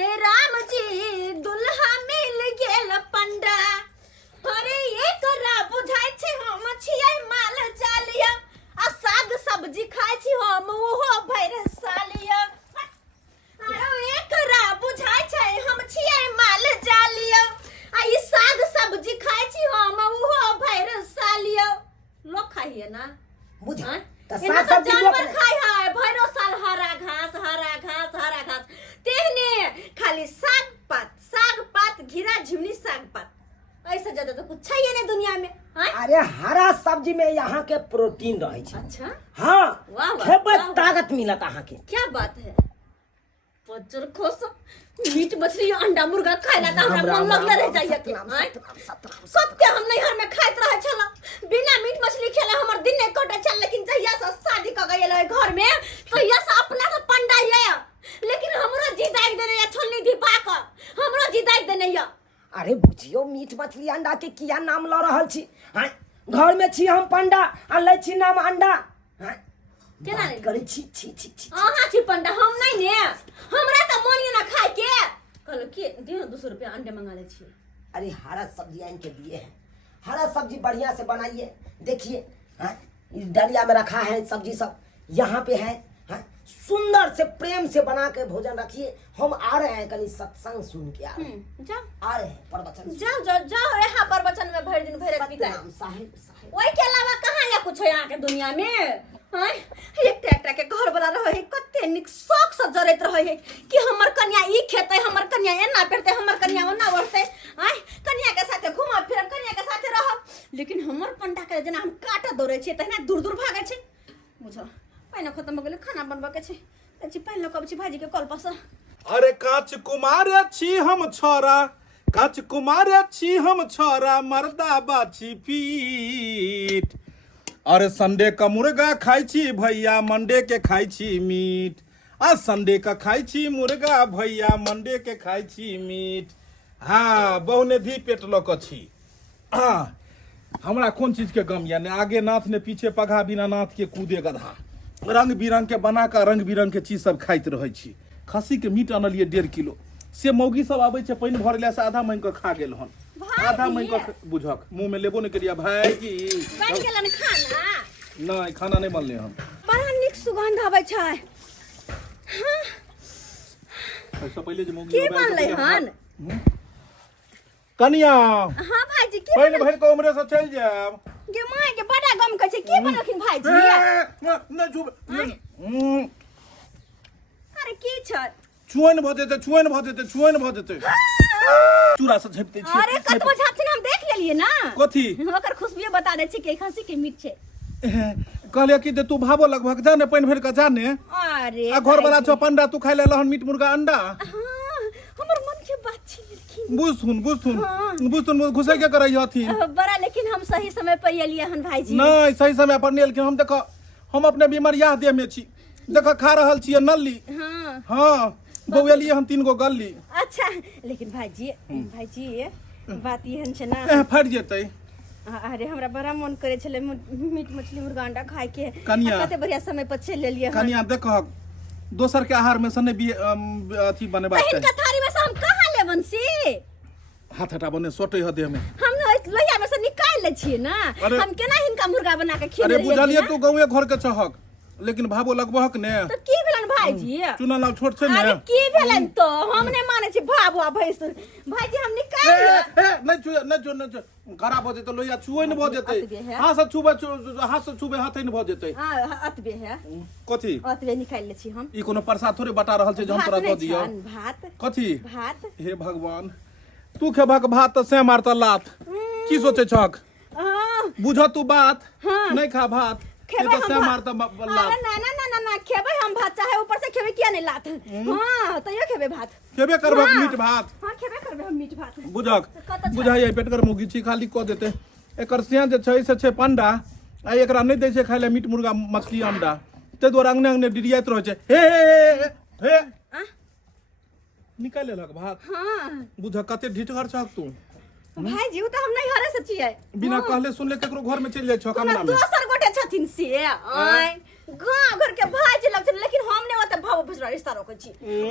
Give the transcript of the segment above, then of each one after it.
हे राम जी दुल्हा मिल गेल पंडा अरे ये करा बुझाई छे हम छियै माल जालिया आ साग सब्जी खाइ छी हम ओहो भैर सालिया अरे ये करा बुझाई छे हम छियै माल जालिया आ ई साग सब्जी खाइ छी हम ओहो भैर सालिया लोग खाइए ना बुझा साग सब्जी जानवर खाइ है भैरो साल हरा घास तेहने खाली साग पात घिरा झिमनी साग पात ऐसा ज्यादा तो कुछ चाहिए नहीं दुनिया में अरे हरा सब्जी में यहाँ के प्रोटीन रहे छै। अच्छा हाँ वाह खेबै ताकत मिलत अहाँ के। क्या बात है पचर खोस मीट मछली अंडा मुर्गा खाइला त हमरा मन लगले रह जाइए सत्य हम नैहर में खाइत रहे छला बिना मीट मछली खेले हमर दिन नहीं कटे छल लेकिन जहिया से शादी क गइल है घर में तहिया से अपना के पंडा ये लेकिन हमरो जी दाग देने या छोलनी दीपा क हमरो जी दाग देने या अरे बुझियो मीट मछली अंडा के किया नाम ल रहल छी हां घर में छी हम पंडा आ लै छी नाम अंडा हां केना रे करे छी आहा छी पंडा हम नहीं ने हमरा त मन ना खाए के कहलो के दियो 200 रुपया अंडे मंगा ले छी। अरे हरा सब्जी आन के दिए हैं हरा सब्जी बढ़िया से बनाइए देखिए हाँ इस डलिया में रखा है सब्जी सब यहाँ पे है हाँ सुंदर से प्रेम से बना के भोजन रखिए हम आ रहे हैं कल सत्संग सुन के आ रहे हैं प्रवचन जाओ यहाँ प्रवचन में भर दिन भरे पिता साहेब ओई के अलावा कहाँ या कुछ है यहाँ के दुनिया में हैं एक के घर वाला रहे है कते निक शौक से जरत रहे है कि हमर कन्या ई खेते हमर कन्या एना पेरते हमर कन्या ओना बढ़ते हैं कन्या के साथे घुमा फिर कन्या के साथे रह लेकिन हमर पंडा के जना हम काटा दौड़े छी तहना दूर दूर भागे छी बुझो पहिने खत्म हो गेले खाना बनबा के छी तछि पहिने कब छी भाजी के कल पर से अरे काच कुमार छी हम छोरा काच कुमार छी हम छोरा मर्दा बाछी पीठ अरे संडे का मुर्गा खाई छी भैया मंडे के खाई छी मीट आ संडे का खाई छी मुर्गा भैया मंडे के खाई छी मीट हाँ बहुने धी पेट लक छी हाँ हमरा कौन चीज के गम या ने आगे नाथ ने पीछे पघा बिना नाथ के कूदे गधा रंग बिरंग के बना का रंग बिरंग के चीज सब खाइत रहे छी खस्सी के मीट अनलिए 1.5 किलो से मौगी सब आबै छै पानी भरले से आधा मांग के खा गेल हन आधा मांग के बुझक मुंह में लेबो नहीं करिया भाई जी बन गेलन खाना नहीं खाना नहीं बनले हन बड़ा निक सुगंध आबै छै हां ऐसा पहले जे मौगी की बनले हन कनिया हां भाईजी की पानी भर के उमरे से चल जाब गे माय के बड़ा गम कहै छै की बनलखिन भाईजी न छुब अरे की छै छुअन भ जेते चूड़ा से झपते छी अरे कतबो झापथिन हम देख लेलिए ना कथी ओकर खुशबू बता दे छी के खस्सी के मीट छै कहले कि तू भाबो लगभग जाने पानी भर के जाने अरे आ घर वाला छ पंडा तू खाइ ले लहन मीट मुर्गा अंडा हमर मन के बात छी लेकिन बुझ सुन घुसे के करई हथी बड़ा लेकिन हम सही समय पर एलिए हन भाईजी नहीं सही समय पर नहीं लेकिन हम देखो हम अपने बीमारिया देह में छी देखो खा रहल छिए नल्ली हां बौएलिए हम 3 गो गल्ली अच्छा लेकिन भाईजी बात एहन छै ना फट जेतै अरे हमरा बड़ा मन करे छले मीट मछली मुर्गा अंडा खाए के कनिया कते बढ़िया समय पर चल लेलिए कनिया देखो दोसर के आहार में सने भी अथी बनेबाक चाहिए बहन थारी में से हम कहां लेबन से हाथ हटा बने सोटे ह देह में हम लोहिया में से निकाल ले छिए ना हम केना हिनका मुर्गा बना के खिले अरे बुझलिए तू गांवे घर के चहक लेकिन भाबो लगबहक ने तो की भेलन भाईजी चुना लाल छोट छै ने अरे की भेलन तो हम ने माने छी भाबो भैंस भाईजी हम निकाल नहीं घरा भ जेते लोहिया छुए न भ जेते हां से छुबे हाथे न भ जेते अतबे है कथी अतबे निकाल ले छी हम ई कोनो प्रसाद थोड़े बता रहल छै जे हम तोरा द दियो भात कथी भात हे भगवान तू खेबक भात त से मारत लात की सोचे छक बुझ तू बात नहीं खा भात खेबे से मारता लात ना खेबे हम भात चाहे ऊपर से खेबे किया नहीं लात हां तइयो खेबे भात खेबे करबक मीट भात हां खेबे करबे हम मीट भात बुझक बुझाई पेट कर मुगी छी खाली क देते एकर सिया जे छै से छै पंडा आ एकरा नहीं दै छै खाइ ले मीट मुर्गा मछली अंडा ते द्वारा अंगने अंगने डिरियात रह छै हे निकाल लेलक भात हां बुझक कते ढिठगर छक तू भाईजी त हम नहीं हरे से छियै बिना कहले सुनले केकरो घर में चल जाय छ कमरा में दोसर गोटे छथिन से आय गांव घर के भाई जे लगथिन लेकिन हम ने ओते भाव भसरा रिश्ता रखै छी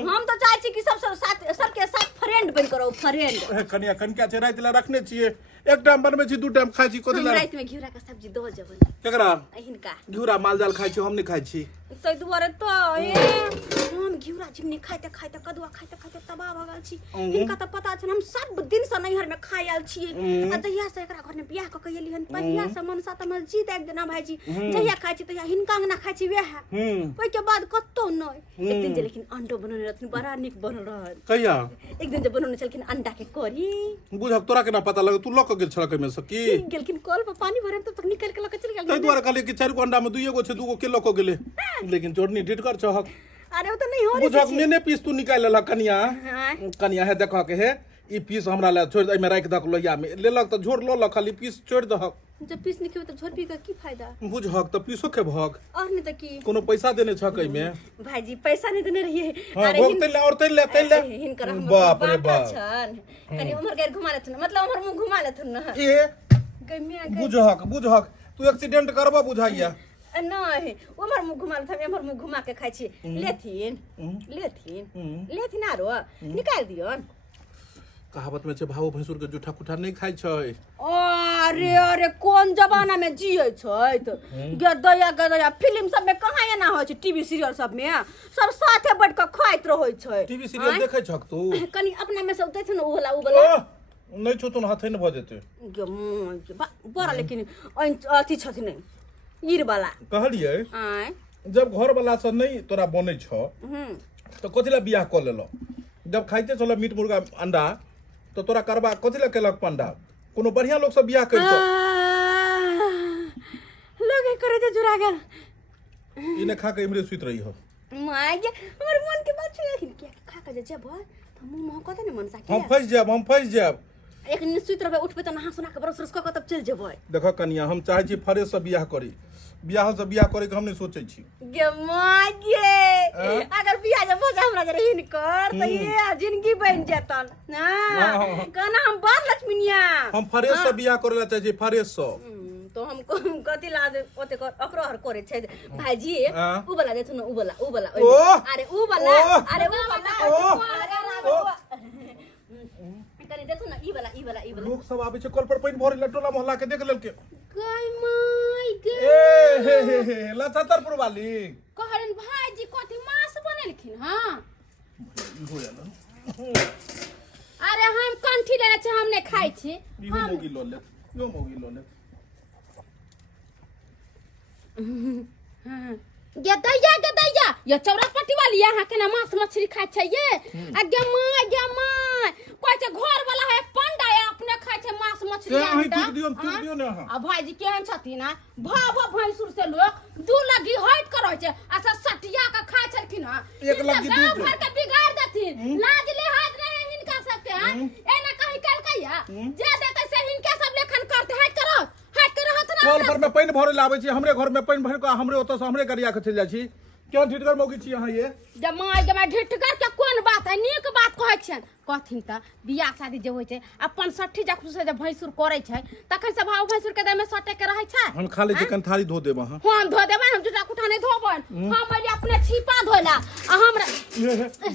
हम तो चाहै छी कि सबके साथ फ्रेंड बन करो फ्रेंड कनिया कनका छै राति ला रखने छियै एक टाइम बनबै छी दू टाइम खाइ छी कथि ला रात में घिउरा का सब्जी दो जबन केकरा हिनका घिउरा मालजाल खाइ छी हम नहीं खाइ छी तै दुआरे तो हम घिउरा झिमनी खाइते खाइते कदुआ खाइते खाइते तबाह भ गेल छी हिनका त पता छै हम सब दिन से नैहर में खाइ आल छी आ जहिया से एकरा घर में बियाह क के एली हन पहिया से मनसा त मस्जिद एक दिना भाईजी जहिया खाइ छी तहिया हिनका अंगना खाइ छी वेह ओइ के बाद कत्तो नै एक दिन जे लेकिन अंडो बनने रहथिन बड़ा निक बनल रहल कहिया एक दिन जे बनने छलखिन अंडा के करी बुझक तोरा केना पता लगे तू लक गेल छलक में सकी गेलखिन कल पर पानी भरे तब तक निकल के लक चल गेल तै द्वारा कहले कि 4 गो अंडा में 2 गो छै 2 गो के लक गेले लेकिन चोरनी ढिट कर छहक अरे वो तो नहीं हो रही बुझक नेने पीस तू निकाल लेलक कनिया कनिया है देखा के हे ई पीस हमरा ले छोड़ एमे राख दक लोहिया में लेलक त झोर लोलक खाली पीस छोड़ दहक जब पीस निकले तो झोर पी का की फायदा बुझक त पीसो के भग और नहीं तो की कोनो पैसा देने छक में भाईजी पैसा नहीं देने रहिए हां भोग तैले और तैले हिनकर हम बाप रे बाप छन कनी उमर गैर घुमा लेथुन मतलब हमर मुंह घुमा लेथुन ना ए गमिया बुझक तू एक्सीडेंट करबा बुझाइया नहीं उमर मुंह घुमा लेथुन हमर मुंह घुमा के खाइ छी लेथिन आरो निकाल दियन कहावत में छै भाव भैंसुर के जूठा कुठा नहीं खाइ छै अरे अरे कोन जमाना में जियै छै त गदया फिल्म सब में कहां एना होय छै टीवी सीरियल सब में सब साथे बैठ के खाइत रहै छै टीवी सीरियल देखै छक तू कनी अपना में सब देखै न उ वाला नहीं छो तो हाथे न भ जेते बड़ा लेकिन अथी छथिन ईर वाला कहलिए आय जब घर वाला से नहीं तोरा बनै छ तो कथिला बियाह क लेलो जब खाइते चलो मीट मुर्गा अंडा तो तोरा करबा कथिला केलक पंडा कोनो बढ़िया लोग से बियाह करतो लोग करे जे जुरा गेल इने खा के इमरे सुत रही हो माय गे हमर मन के बात छै क्या खा के जे जेब त मुंह में कते न मन सा हम फंस जाब एक निश्चित रहे उठबे त नहा सुना के बरस रस क तब चल जेबै देखो कनिया हम चाहे छी फरे से बियाह करी बियाह से बियाह करे के हम नहीं सोचे छी गे माय गे अगर बियाह जब हो जा हमरा जरे हिनकर त ये जिंदगी बन जेतन ना कहना हम बार लक्ष्मीनिया हम फरे से बियाह करे ला चाहे छी फरे से तो हम कथि ला ओते अपरोहर करे छै भाईजी उ वाला देथु न उ वाला अरे उ वाला कनी देखो ना ई वाला लोग सब आबे छै कल पर पानी भरे लटोला मोहल्ला के देख लेलके गाय माय गे ए हे लछतरपुर वाली कहरन भाईजी कथि मांस बनेलखिन हां अरे हम कंठी लेले छ हम ने खाइ छी यो मोगी लोले गदैया ये चौरापट्टी वाली यहाँ के ना मांस मछली खाइ छै ये गे माय कोइ छै घर वाला है पंडा है अपने खाइ छै मांस मछली अंडा दियो ना आ भाईजी केहन छथिन ना भाव भैंसुर से लोग दू लगी हट कर छै अच्छा सटिया के खाइ छलखिन हां एक लगी दू भर के बिगाड़ देथिन लाज लिहाज रहे हिनका सबके एना कहि कलकैया जे देते से हिनके सब लेखन करते हट करो कल पर में पानी भरे लाबे छी हमरे घर में पानी भर के हमरे ओत से हमरे गरिया के चल जाय छी क्यों ढिटगर मौगी छी यहां ये जमाई ढिटगर के कोन बात है नीक बात कहै छन कथिन त बियाह शादी जे होय छै अपन 60 जाकू से जे भैंसुर करे छै तखन से भाव भैंसुर के दे में सटे के रहै छै हम खाली चिकन थारी धो देब हां हम धो देबै हम जुटा कुठा नहीं धोबन हम अइले अपने छिपा धोला आ हमरा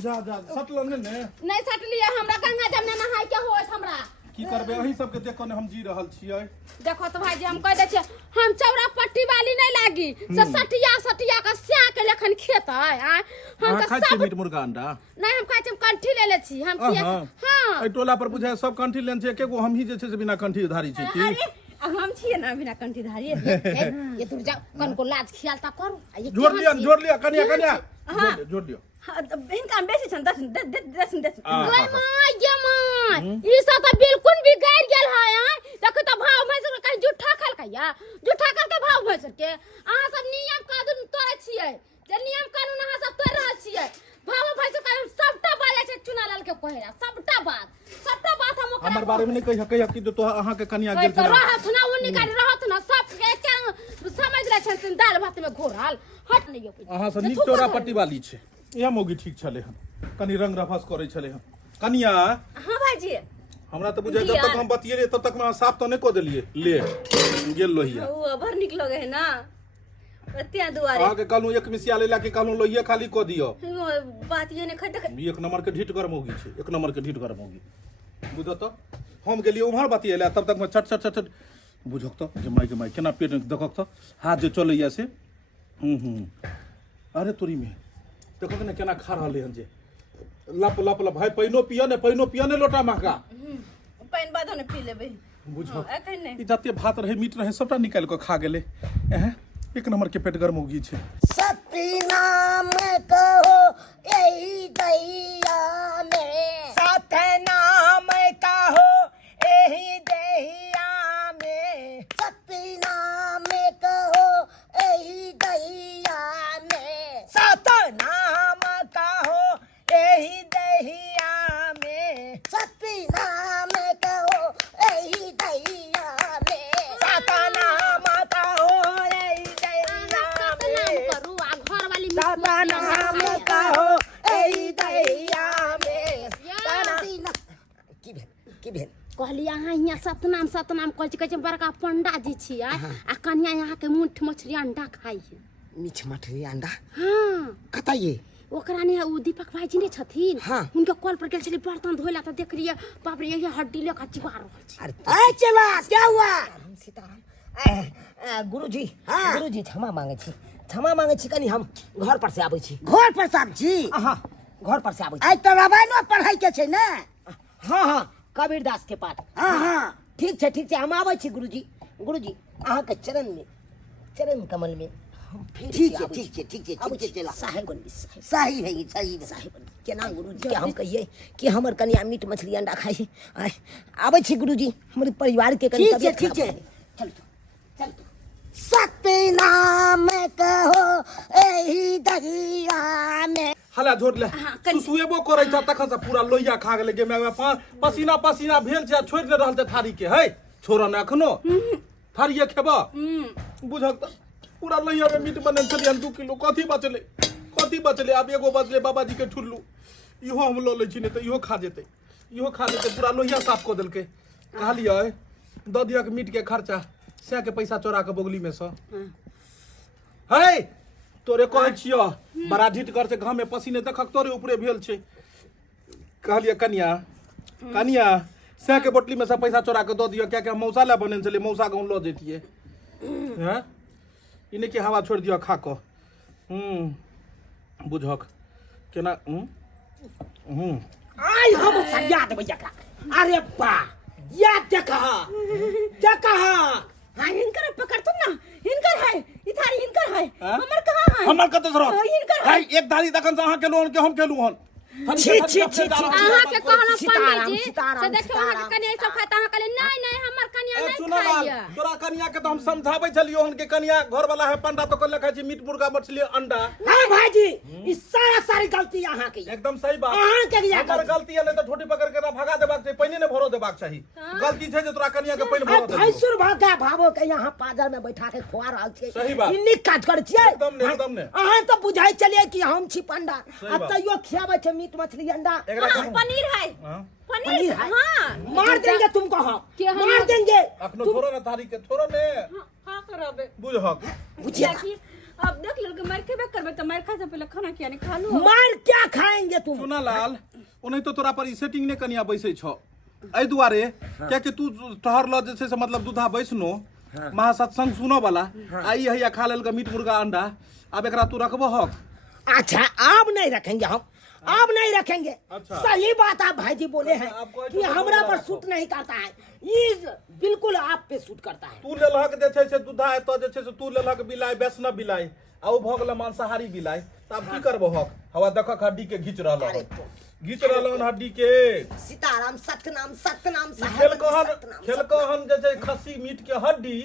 जा सटल ने सटलिए हमरा गंगा जमुना नहाय के होय हमरा की करबे अही सब के देख के हम जी रहल छियै देखो तो भाईजी हम कह दे छियै हम चौरापट्टी वाली नहीं लागी से सटिया का स्या के लेखन खेतै हम त सब मीट मुर्गा अंडा नहीं हम कहै छी हम कंठी ले छी हम हां ए टोला पर बुझाय सब कंठी लेन छै एकेगो हम ही जे छै से बिना कंठी धारी छै की अरे हम छिए ना बिना कंठी धारी ये दूर जाओ कन को लाज खियाल ता करू जोड़ लिया कनिया जोड़ दियो इनका बेसी छन 10 गय माय ई सब त बिल्कुल बिगाड़ गेल है देख त भाव भैंसुर कहीं झूठा के भाव भैंसुर के अहाँ सब नियम कानून तोड़े छियै जे नियम कानून अहाँ सब तोड़ रहल छियै भाव भैंसुर का हम सबटा बात छै चुना लाल के कहे सबटा बात हम ओकरा हमर बारे में नहीं कहिया कि तो अहाँ के कनिया गेल छै रहत ना वो निकाल रहत ना सब के समझ ले छन दाल भात में घोरल हट नहीं अहाँ से नीक चौरापट्टी वाली छै या मोगी ठीक छले हन कनी रंग रफस करे छले हन कनिया हां भाईजी हमरा तो बुझाय जब तक हम बतिये तब तक मैं साफ तो नहीं को देलिए ले गेल लोहिया ओ भर निक लगे है ना त्या दुआरे आगे कहलू एक मिसिया ले लाके कहलू लोहिए खाली को दियो बात ये ने खट एक नंबर के ढीठ गरम होगी छे एक नंबर के ढीठ गरम होगी बुझो तो हम गेलिए उम्हर बतिएला तब तक में छट छट छट बुझक तो जे माई केना पेट देखक तो हाथ जे चलैया से अरे तोरी में देखो ना केना खा रहले हन जे लप लप लप भाई पैनो पिया ने लोटा महका पाइन बादो ने पी लेबे बुझो एखन ने ई जते भात रहे मीट रहे सबटा निकाल के खा गेले एक नंबर के पेट गरम होगी छे सतनाम कहो यही दैया में सतनाम कहो यही दैया में सतनाम कहो यही दैया में सतनाम कहो यही दैया में सतनाम कहो यही दैया में सतनाम कहो यही सतनाम कहो एही दैया में की भेल कहली अहाँ यहाँ सतनाम कहै छै बड़का पंडा जी छियै आ कन्या यहाँ के मीट मछली अंडा खाइ है मीठ मछली अंडा हाँ कता ये ओकरा ने उ दीपक भाईजी ने छथिन हाँ। उनके कॉल पर गेल छली बर्तन धोइला त देखलिए बाप रे यही हड्डी लेके चिबा रहल छै अरे चला क्या हुआ सीताराम गुरुजी गुरुजी क्षमा मांगे छी कनी हम घर पर से आबै छी घर पर से आबै छी हां घर पर से आबै छी आइ त रामायण पढ़ाई के छै ने हां कबीरदास के पाठ हां ठीक छै हम आबै छी गुरुजी अहाँ के चरण कमल में ठीक छै चला सही है ये सही केना गुरुजी के हम कहिए कि हमर कन्या मीट मछली अंडा खाइ छै आबै छी गुरुजी हमर परिवार के कनी तबियत ठीक छै चल सतनाम कहो एही दैया में हला झोट ले सुसुएबो करै छ तखन से पूरा लोहिया खा गेले गे मैं पसीना भेल छै छोड़ दे रहल छै थारी के है छोरा ने अखनो थारिये खेबा बुझक त पूरा लोहिया में मीट बनल छलिए 2 किलो कथी बचले आब एगो बचले बाबाजी के ठुल्लू इहो हम ल लै छी ने त इहो खा जेतै पूरा लोहिया साफ क देलकै कहलिए द दिया के मीट के खर्चा से के पैसा चोरा के बगली में से है तोरे कहै छियो बड़ा ढीठ कर से घाम में पसीने देखक तोरे ऊपरे भेल छै कहलिए कनिया से के बोतली में से पैसा चोरा के द दियो क्या हम मौसा ला बनेन छले मौसा गाँव ल जेतिए हैं इने के हवा छोड़ दियो खा को बुझक केना आई हम सरिया देबै जकरा अरे बा या देखा हाँ हिनकर पकड़तु ना हिनकर है इथारी हिनकर है हमर कहां है हमर कत जरूरत हिनकर है एक दादी तखन से अहाँ के लोन के हम केलु हन छी अहाँ के कहला पंडित जी से देखो अहाँ के कन्या सब खाता अहाँ कहले नहीं हमर कन्या नहीं खाइया तोरा कन्या के तो हम समझाबै छलियो हन के कन्या घर वाला है पंडा तो कहले खाइ छी मीट मुर्गा मछली अंडा हां भाईजी ई सारी गलती अहाँ के एकदम सही बात अहाँ के अगर गलती है नहीं तो ठोटी पकड़ के भगा देबाक चाहिए पहिने ने भरो देबाक चाहिए गलती छै जे तोरा कन्या के पहिने भरो दे भैंसुर भागा भावो के यहाँ पाजर में बैठा के खुआ रहल छियै सही बात इन्नी काज कर छियै एकदम ने अहाँ तो बुझाई चलिए कि हम छी पंडा अब तैयो खियाबै छै मीट मछली अंडा पनीर है पनीर है हाँ मार देंगे तुमको हम मार देंगे अखनो छोरो ना थारी के छोरो ने हाँ करबे बुझहक बुझिए अब देख लो कि मार खेबे करबे तो मार खा से पहले खाना किया नहीं खा लो मार क्या खाएंगे तुम सुना लाल ओनै तो तोरा पर ई सेटिंग ने कनिया बैसै छ एहि दुआरे क्या कि तू टहर ल जे छै से मतलब दूधा बैसनो महासत्संग सुनो वाला आई हैया खा लेल मीट मुर्गा अंडा अब एकरा तू रखबो हक अच्छा अब नहीं रखेंगे हम अब नहीं रखेंगे अच्छा। सही बात आप भाईजी बोले हैं आपको कि हमरा पर सूट नहीं करता है ये बिल्कुल आप पे सूट करता है तू लेलहक जे छै से दूधा एतऽ जे छै से तू लेलहक बिलाइ वैष्णव बिलाइ आ ओ भऽ गेलै मांसाहारी बिलाइ त आब की करबो हक हवा देखक हड्डी के घीच रहल हड्डी के सीताराम सतनाम खेलकहन जे छै खस्सी मीट के हड्डी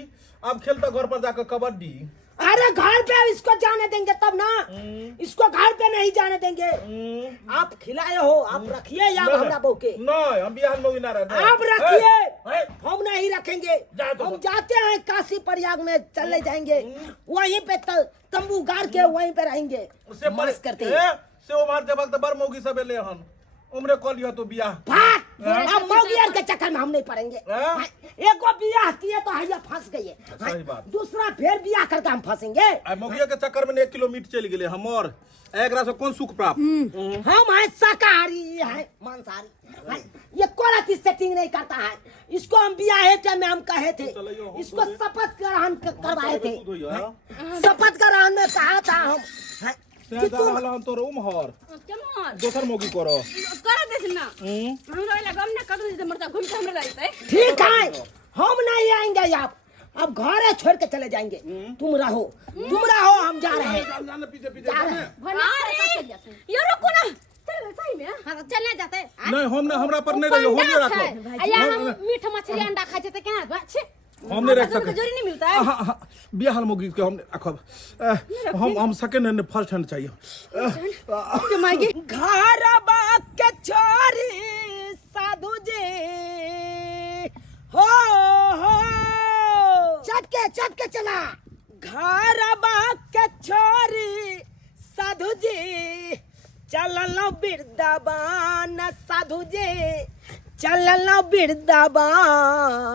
अब खेलता घर पर जाकर कबड्डी अरे घर पे इसको जाने देंगे तब ना इसको घर पे नहीं जाने देंगे आप खिलाए हो आप रखिए या हमरा बहू के नहीं हम बिहार में ना रहे आप रखिए हम नहीं रखेंगे हम जाते हैं काशी प्रयाग में चले जाएंगे वहीं पे तंबू गाड़ के वहीं पे रहेंगे मस्त करते से ओ मार देबक त बर मौगी सब एले हन उमरे कलियो तो बियाह भाग अब मौगियर के चक्कर में हम नहीं पड़ेंगे। एगो बियाह किए तो हैया फंस गए, सही बात। दूसरा फिर बियाह करके हम फंसेंगे। मौगिया के चक्कर में 1 किलो मीट चल गए हम, और एकरा से कौन सुख प्राप्त? हम है शाकाहारी, ये है मांसाहारी, हैं? ये कोई चीज सेटिंग नहीं करता है। इसको हम बियाह टाइम में हम कहे थे, इसको शपथ ग्रहण करवाए थे, शपथ ग्रहण में कहा था हम, हैं? कि तुम हम तो उमहर चलो दोसर मौगी करो। कर देस ना हम लोग लगम ना कर दे मरता घूम के हमरा रहते। ठीक है, हम नहीं आएंगे अब घर छोड़ के चले जाएंगे। तुम रहो, हम जा रहे हैं। पीछे पीछे अरे ये रुको ना, चल सही में हां चलने जाते। नहीं हम हमरा पर नहीं रहियो, हम नहीं रखो। या हम मीठ मछली अंडा खाए थे केना अच्छे हम नहीं रख सकते, जोरी नहीं मिलता है। बियाह मौगी के हम रखब। हम सेकंड हैंड फर्स्ट हैंड चाहिए। घर के छोरी साधु जी हो चटके चला। घर के छोरी साधु जी चलल वृंदावन, साधु जी चलल वृंदावन।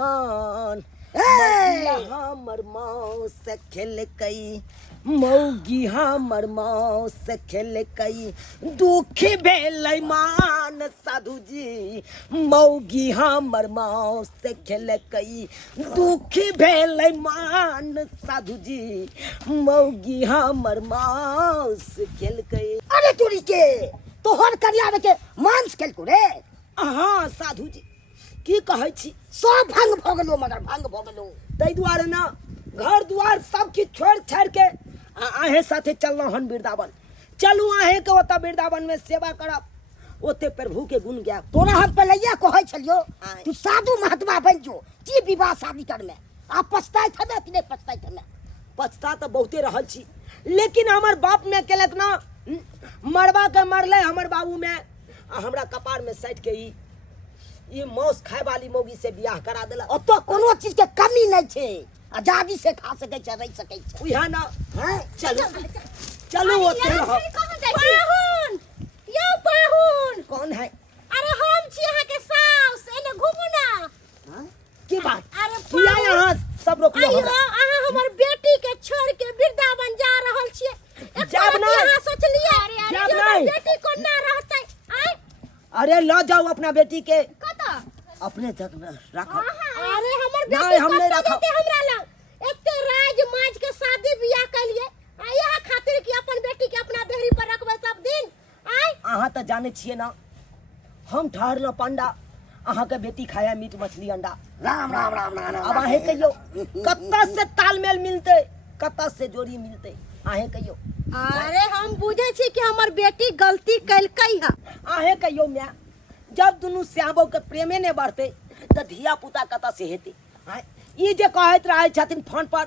हमर माँ से खेल कई मौगी, हमर माँ से खेल कई दुखी भेल मान, साधु जी मौगी हमर माँ से खेल कई दुखी भेल मान, साधु जी मौगी हमर माँ से खेल कई। अरे तोरी के तोहर करिया के मांस खेल को रे। हाँ साधु जी की कहे छी, सब भंग भो गेलो, मगर भंग भो गेलो। ताहि दुआरे ना घर दुआर सब किछ छोड़ छाड़ के आहे साथे चलना हन वृंदावन। चलू आहे के ओता वृंदावन में सेवा करब, ओते प्रभु के गुण गायब। तोरा हम पहले कहे छलियो तू साधु महात्मा बन जो, की विवाह शादी कर में। आ पछताइत हबे कि नहीं पछताइत हबे? पछता तो बहुते रहल छी, लेकिन हमर बाप में केलक ना मरवा के मरले हमर बाबू में, हमरा कपार में सट के ये मौस खाए वाली मौगी से बियाह करा देला। अब तो कोनो चीज के कमी नहीं छे, आजादी से खा सके छ, रह सके छ। उहा ना हैं, चलो ओते रहो। पाहुन यो पाहुन कौन है? अरे हम छी अहाँ के सास, एने घुमू ना। हां की बात? अरे किया यहाँ सब रोक लो? अहाँ हमर बेटी के छोड़ के वृंदावन जा रहल छियै। जब ना अहाँ सोचलिए जब नहीं बेटी को ना रहते आय। अरे ला जाओ अपना बेटी के कता अपने तक रखो। अरे हमर बेटी नहीं, हम नहीं कता रखब। देते हमरा लग एते राज माज के शादी बियाह कलिए आया खातिर कि अपन बेटी के अपना देहरी पर रखबे सब दिन आय। अहाँ तो जाने छिए ना हम ठहरलो पंडा, अहाँ के बेटी खाया मीट मछली अंडा। राम राम राम राम। अब आहे कहियो कत्ता से तालमेल मिलते, कत्ता से जोड़ी मिलते, आहे कहियो। अरे हम बुझे छी कि हमर बेटी गलती कैलकै है। आहे कहियो मैं जब दुनू श्यामो के प्रेमे ने बढ़ते तो धिया पुता कता से हेते। ई जे कहत रहे छथिन फोन पर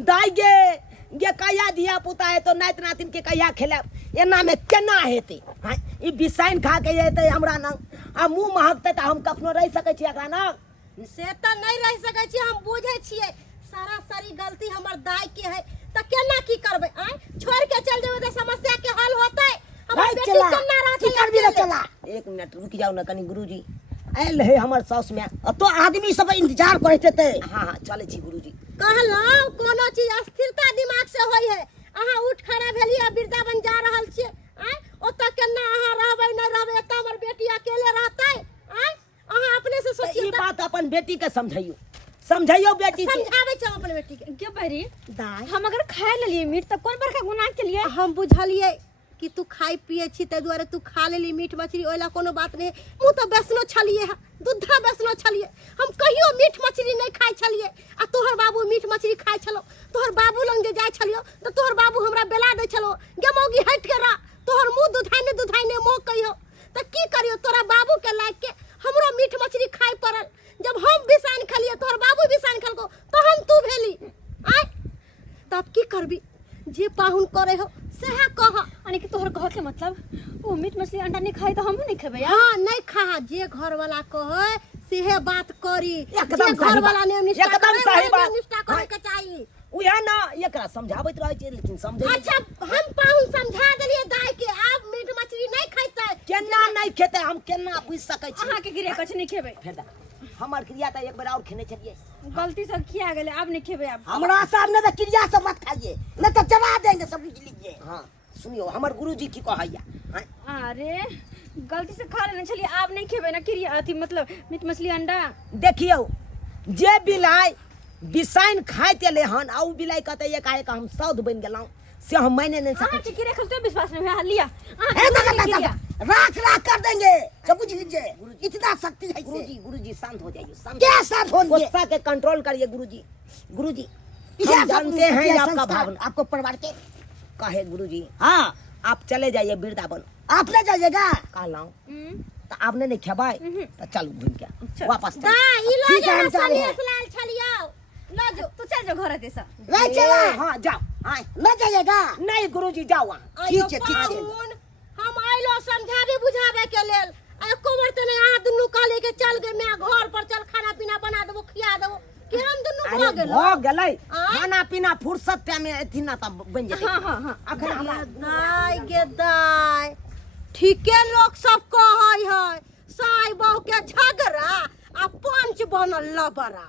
दाई गे कहिया धिया पुता है तो नाइत नातिन के कहिया खेलब, एना में केना हेते? ई बिसाइन खा के हेते हमरा न आ मुंह महकते त हम कखनो रह सकै छी एकरा न? से त नहीं रह सकै छी, हम बुझे छियै सारा सारी गलती हमर दाई के है। त केना की करबै आय? छोड़ के चल जेबै त समस्या के हल होतै। हमर बेटी केना रहतै? चला 1 मिनट रुक जाओ ना कनी गुरुजी, आयल है हमर सास में तो आदमी सब इंतजार करते थे। हाँ चले छी गुरुजी। कहलौ कोनो चीज स्थिरता दिमाग से होय है। अहाँ उठ खड़ा भेलिए वृंदावन जा रहल छियै आय, ओतऽ केना अहाँ रहबै नै रहबै? एतऽ हमर बेटी अकेले रहतै आय? अहाँ अपने से सोचिए। ई बात अपन बेटी के समझाइयो बेटी के। समझाबै छ अपन बेटी के बहरी दाई हम अगर खाए लेलिए मीट तो कौन बड़का गुनाह के लिए? हम बुझलिए कि तू खाई पिए छी ते दुआरे तू खा लेली मीट मछली, ओइला कोनो बात नहीं। मुँह तो बेसनो छलिए, दूधा बेसनो छलिए, हम कहियो मीट मछली नहीं खाई छलिए। आ तोहर बाबू मीट मछली खाई छलो, तोहर बाबू लंग जाय छलियो तो तोहर बाबू हमरा बेला दे छलो गे मौगी हट के रह, तोहर मुँह दुधाइने मोह कहियो तो की करियो? तोरा बाबू के लायक के हमरो मीट मछली खाई पड़ल। जब हम बिसान खलिए तोहर बाबू बिसान खलको तो हम तू भेली आय। तब की करबी? जे पाहुन करे हो सेहा कह। यानी कि तोहर कह के मतलब वो मीट मछली अंडा नहीं खाई तो हम नहीं खेबै? हां नहीं खा, जे घर वाला कहे सेहे बात करी। एकदम जे घर वाला नियम निष्ठा एकदम सही बात। निष्ठा करे के चाहिए। उहे ना एकरा समझाबैत रहै छै लेकिन समझै अच्छा हम पाहुन समझा देलिए दाई के अब मीट मछली नहीं खाइते केना नहीं खेते हम केना बुझ सकै छी अहाँ के गिरे कछ नहीं खेबे फेर दा हमर क्रिया त एक बार और खेने छलिए गलती से खिया गेले अब नहीं खेबे अब हमरा सामने त क्रिया से मत खाइए नहीं तो जला देंगे सब कुछ लीजिए हां सुनियो हमर गुरुजी की कहैया अरे गलती से खा लेने चलिए आप नहीं खेबे ना क्रिया अथी मतलब मीट मछली अंडा देखियो जे बिलाई बिसाइन खाइते ले हन आ उ बिलाई कहते ये काहे का हम सौध बन गेलौ से हम माने नहीं अहाँ सकै के गिरे खलते विश्वास नहीं है लिया राख राख कर देंगे सब कुछ लीजिए इतना शक्ति है गुरुजी शांत हो जाइए शांत क्या शांत होंगे गुस्सा के कंट्रोल करिए गुरुजी हम जानते हैं आपका भावना आपको परिवार के कहे गुरुजी हाँ आप चले जाइए वृंदावन आप ले जाइएगा कहलाऊं तो आपने नहीं खेबाई तो चल घूम के वापस दा ई लो ठीक है, हम जा जा रहे हैं। सनेस लाल छलियो ला जो तू चल जा घर ऐसा ले चला हाँ जाओ हाँ ले जाइएगा नहीं गुरुजी जाओ वहाँ ठीक है हम आइलो समझाबे बुझाबे के लेल आ कोमर तने अहाँ दुनू कहले के चल गे मैं घर पर चल खाना पीना बना देबो खिया देबो कि हम दुनू अरे भ गेलो हो गेलै खाना पीना फुर्सत में अथी ना तब बन जेतै हाँ अखन हमरा दाई गे दाई ठीके लोग सब कहै है साई बहू के झगड़ा आ पंच बनल लबरा